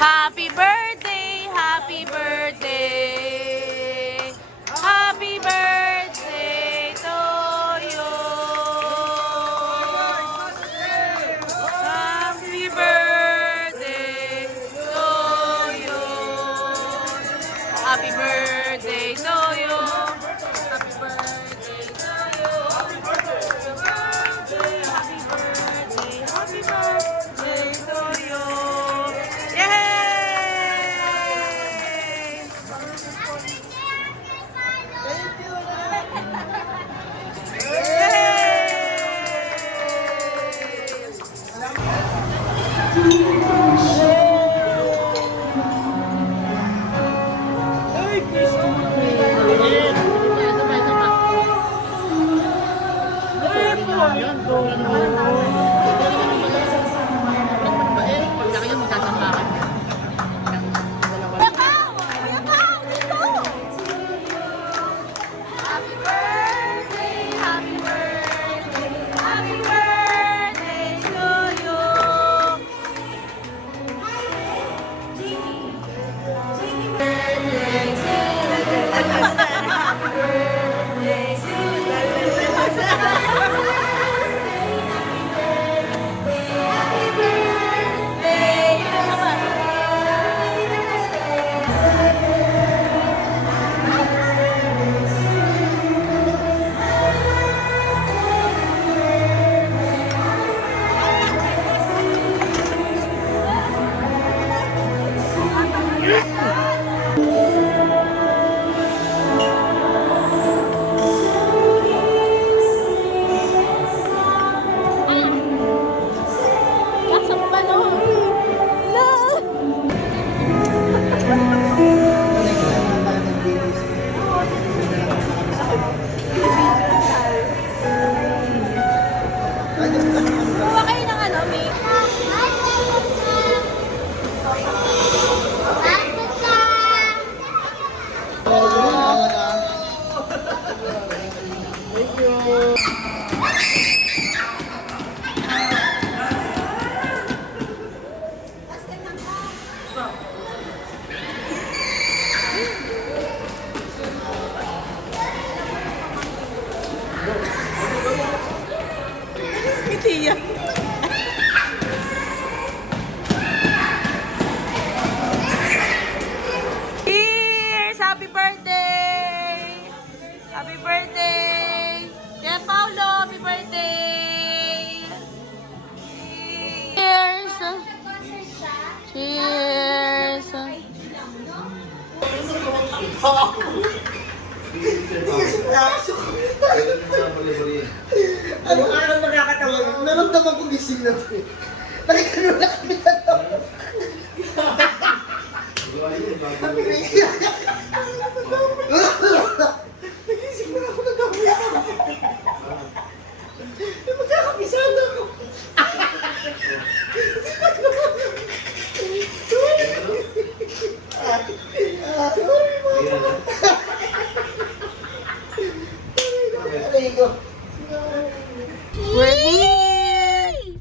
Happy birthday, happy birthday. Happy birthday to you. Happy birthday to you. Happy birthday to you. Happy birthday to you. Happy birthday, happy birthday, happy birthday to you. Yay! Happy birthday, happy birthday, happy birthday to you. Kuha kayo ng ano, May? Tiya. Cheers! Happy birthday! Happy birthday! Kuya Paulo, happy birthday! Cheers! Cheers! Ano araw nakakatawa? Naramdaman ko gising na ito. Nakikano na kami dalawa. Nagising na ako nagkakita. Magkakapisan ako. Sorry, mama. Aray ko. We're here!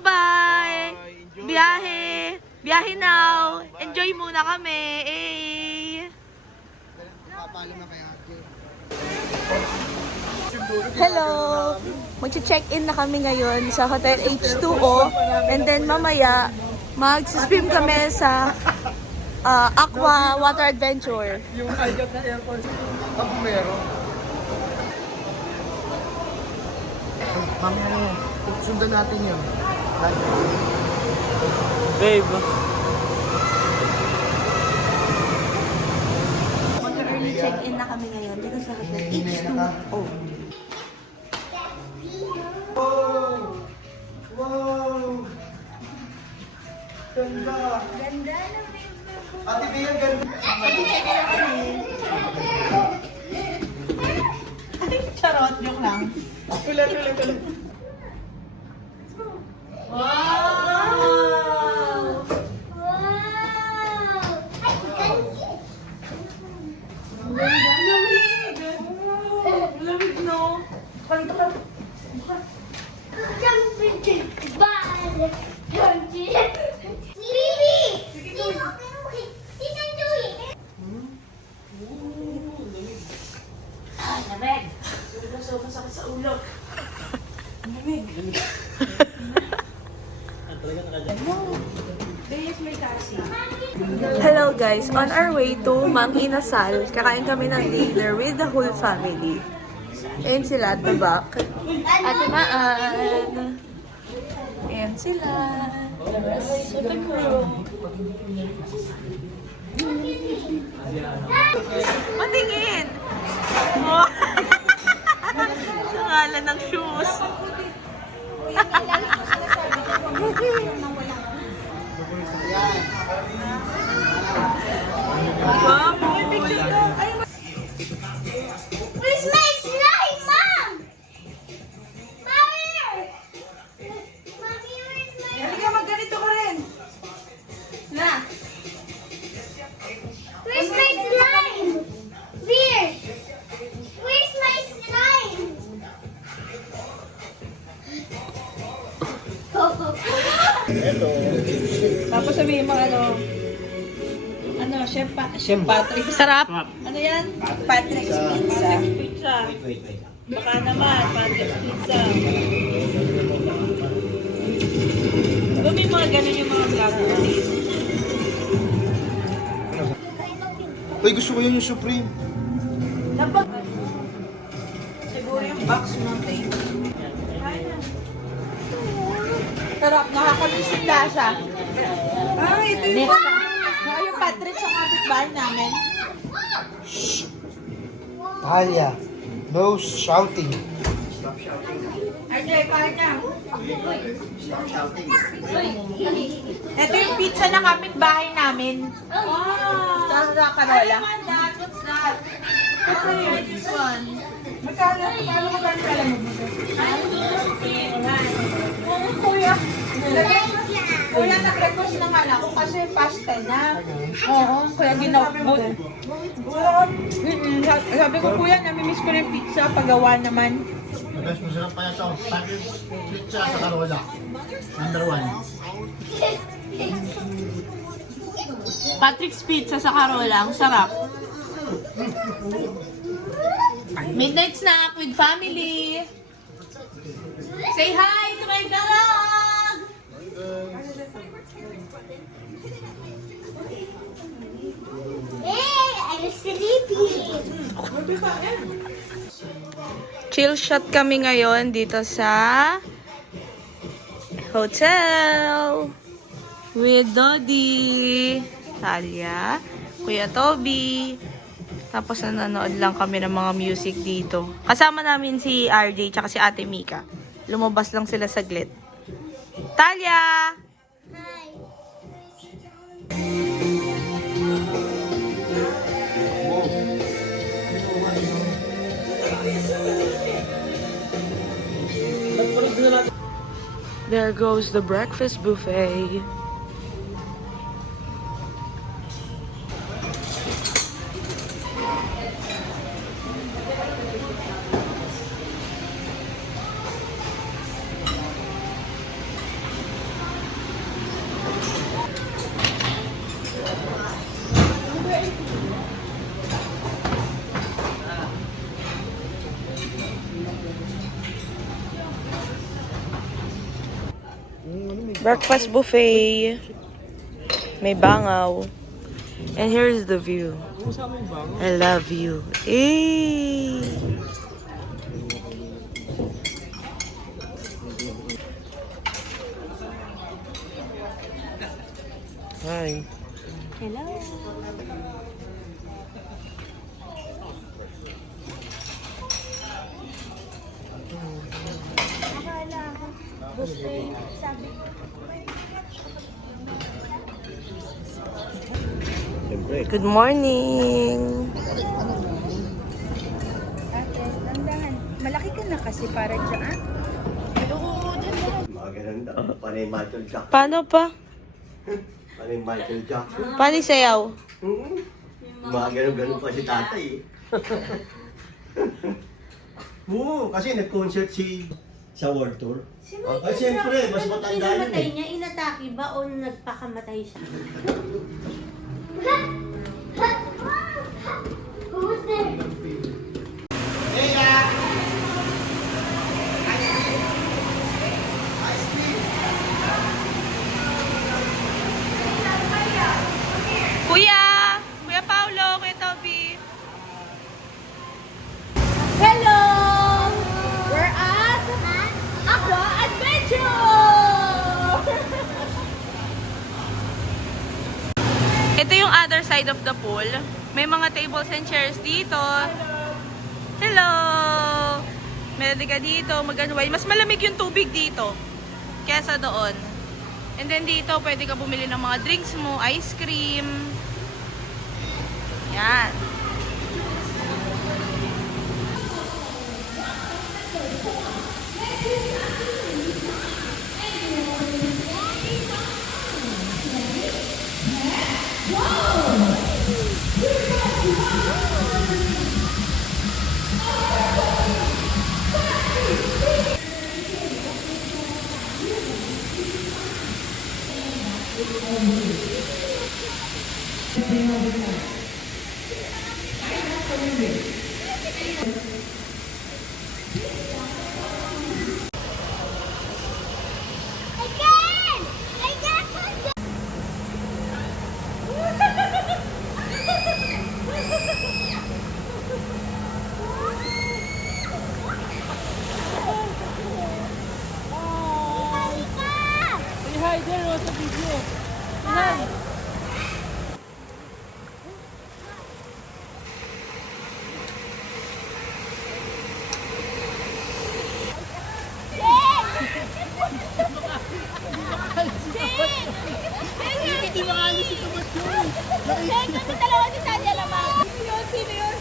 Bye! Biyahe! Biyahe now! Enjoy muna kami! Eh! Hello! Mag-check-in na kami ngayon sa Hotel H2O and then mamaya mag-swim kami sa Aqua Water Adventure. Yung agad na airport. Ang meron. Mamaya na. Sundan natin yun. Babe. Mag-early check-in na kami ngayon dito sa Hotel H2O. Wow! Wow! Ganda! Ganda na Ate Bea, ganda! Charot, joke lang. Ulan. Wow! Wow! Ay, Lamig, no? Pantara. Jumping ball. Jumping. Lily! Hello guys, on our way to Mang Inasal, kakain kami ng dinner with the whole family. Ayan sila at the back. Ate Maan. Ayan sila. The rest of the crew. Matingin! Oh. Sa ngalan ng shoes. Where's my slime, Mom? Mother! Mommy, where's my... Halika, magganito ka rin. Na. Where's my slime? Where? Where's my slime? Tapos sabihin mo Chef Patrick. Sarap. Ano yan? Patrick's Pizza. Pizza. Baka naman, Patrick's Pizza. Diba may mga ganun yung mga vlogger? Uy, gusto ko yun yung Supreme. Siguro yung box mountain. Sarap, nakakalisip na siya. Ah, ito yung yung Patrick sa kapitbahay namin. Talia, no shouting. Ajay, kain na. Ito yung pizza na kapitbahay namin. Wow! Sa Carola. What's that? Okay, this one. Magkano ka pala mo? Kuya. Kuya, nag-request naman ako kasi pasta na. Oo, kaya ginabot. Sabi ko, kuya, namimiss ko na yung pizza. Pagawa naman. Mas masarap pa ito. Package pizza sa Carola. Number 1. Patrick's Pizza sa Carola. Ang sarap. Midnight snack with family. Say hi to my vlog! Hey, I'm sleepy. Chill shot kami ngayon dito sa hotel with Dodi, Talia, Kuya Toby. Tapos nanonood lang kami ng mga music dito. Kasama namin si RJ tsaka si Ate Mika. Lumabas lang sila saglit. Talia! Hi. There goes the breakfast buffet. Breakfast buffet. May bangaw. And here's the view. I love you. Eh. Hi. Good morning. Ate, nandahan. Malaki ka na kasi para dyan. Mga ganun daw. Panay Michael Jackson. Paano pa? Panay Michael Jackson. Paano sayaw? Mga ganun-ganun pa si tatay eh. Oo, kasi nag-concert sa World Tour. Ay, siyempre, mas matanda yun Inamatay eh. niya, inatake ba o nagpakamatay siya? Who's there? tables and chairs dito. Hello! Meron ka dito, mag-unwind. Mas malamig yung tubig dito kesa doon. And then dito, pwede ka bumili ng mga drinks mo, ice cream. Yan. Again! I got one. Kasi dalawa si Tanya lamang. Sino yun?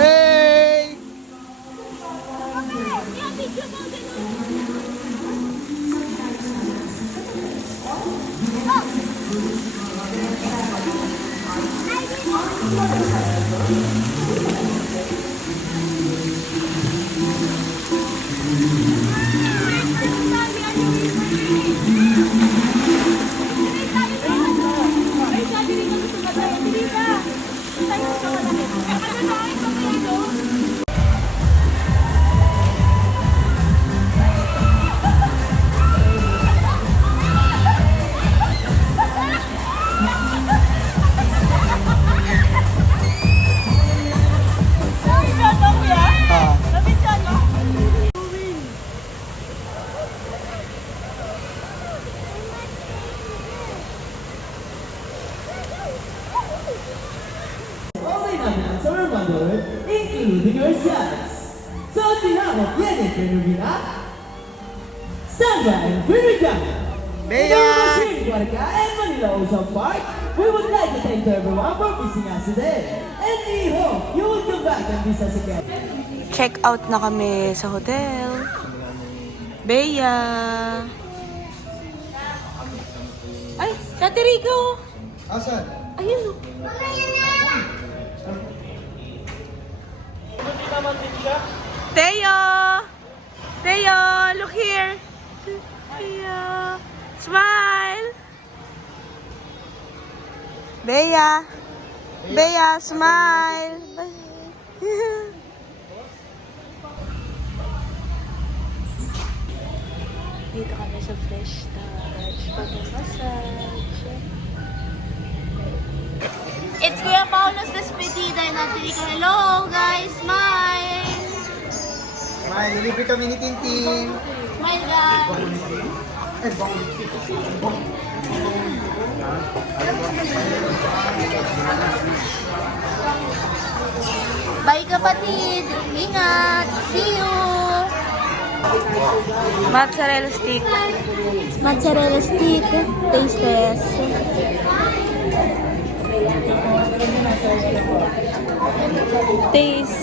Hey! Summer Wonderland, including yourselves. So on behalf of Yenny Penugina, Sandra and Pirigana, Bea! Guarca and Manila Ocean Park, we would like to thank everyone for visiting us today. And we hope you will come back and visit us again. Check out na kami sa hotel. Bea! Ay, Ate Rico! Asan? Ayun. Teo! Teo, look here! Teo! Smile! Bea! Bea, smile! Dito kami sa Fresh Touch. Pag-massage. It's Kuya Paulo's despedida and Angelica. Hello guys, smile! May nilibre kami ni Tintin. Smile guys! Bye kapatid! Ingat! See you! Mozzarella stick. Mozzarella stick, taste test. Taste.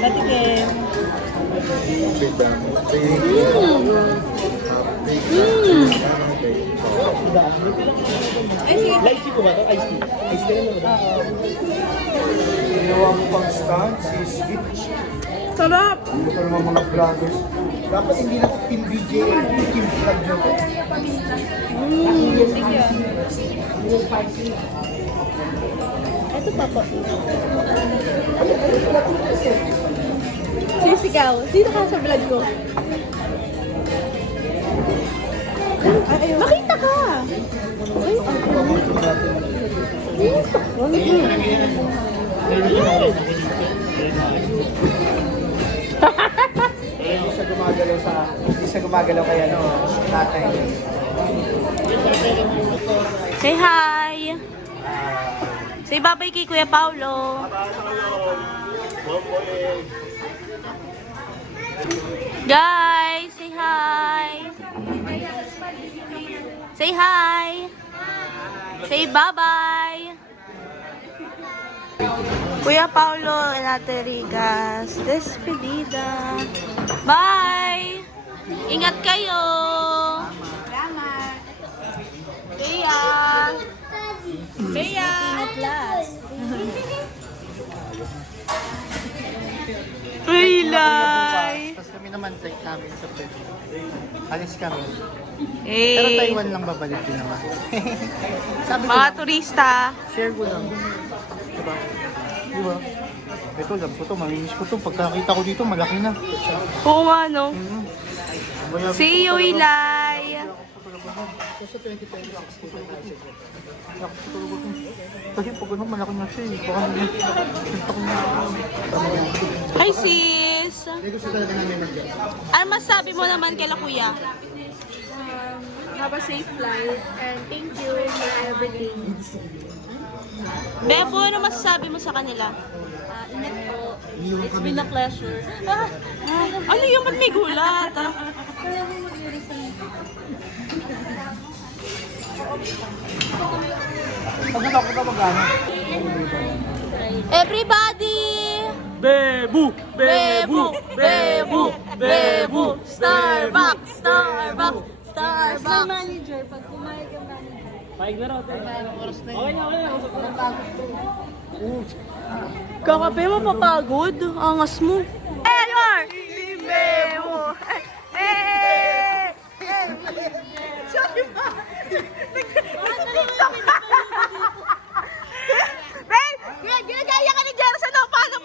Patikim. Lychee ko ba ito? Ice tea. Ice tea na ba? Ginawa mo pang stand, sisip. Sarap! Ano pa naman mga vloggers. Dapat hindi na Team BJ, Team Vlog na to. Ito pa po. Sisigaw. Sino ka sa vlog ko? Makita ka! Hindi siya gumagalaw kay ano, tatay. Say hi! Say bye-bye kay Kuya Paulo. Guys, say hi! Say hi! Say bye-bye! Kuya Paulo and Ate Rigas, despedida. Bye! Ingat kayo! Salamat! Bea! Bea! Relay! Tapos kami naman take namin sa pwede. Alis kami. Hey! Pero Taiwan lang babalik din naman. Sabi ko Mga lang, turista. share ko lang. Diba? Diba? Ito, alam ko to, mamimiss ko to. Pagkakita ko dito, malaki na. Oo nga, no? Bayaran See you, ko talaga. Ilay! Sa 2020 ako kasi pag ano, malaki na siya eh. Baka hindi. Gusto ko na. Hi, sis! Hindi gusto talaga namin mag-get. Ano masabi mo naman kay Kuya? Have a safe flight and thank you for everything. Bebo, ano masasabi mo sa kanila? Ingat po. It's been a pleasure. Ano yung ba't may gulat? Pag ano ko mag-ano? Everybody! Bebu! Bebu! Bebu! Bebu! Starbucks! Starbucks! Starbucks! Manager, pag kumain yung manager. Paig na raw. Okay na. Kakape mo papagod? Angas mo. Mayor! Bebo! Sorry ba? Nag-tiktok ka! Ben! Ginagaya ka ni Jerson, no? Paano?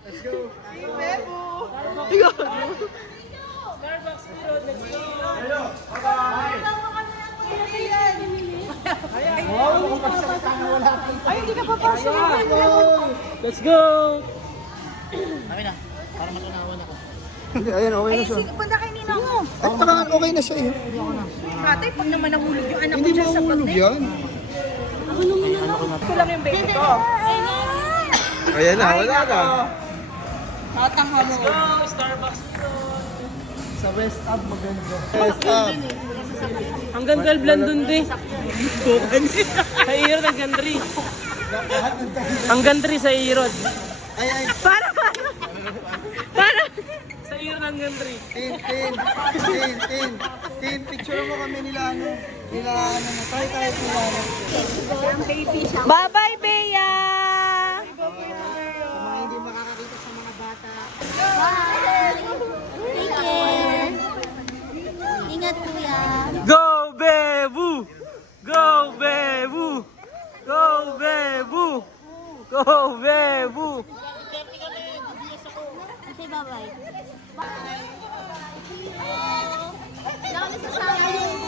Let's go! Let's go! Ayan, okay na siya. Punta kay Ninong. At saka okay na siya eh. Tatay, pag naman nahulog yung anak ko Hindi dyan sa mahulog pagkain. yan. Ito lang yung baby ko. Ayan na, wala na. Tatangha mo. Sa West Ab maganda. West Ab. Hanggang 12 lang dun, di. Sa Irod, hanggang 3. Hanggang 3 sa Irod. Ay, Para! Sa Irod, hanggang 3. Tin, picture mo kami nila ano. Nila ano, tayo nila ano. Bye-bye, Bea! Sa mga hindi makakakita sa mga bata. Bye! Take care! Ingat kuya! Go! Go, Bebu! Okay, bye-bye. Bye. Wala kami sasama yung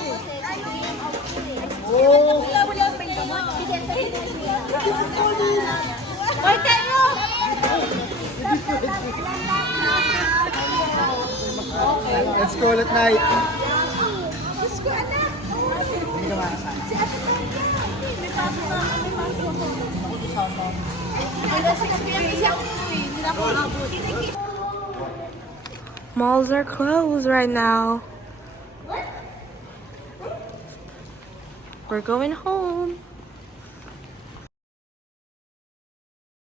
Hoy, tayo! Let's call it night. Malls are closed right now. We're going home.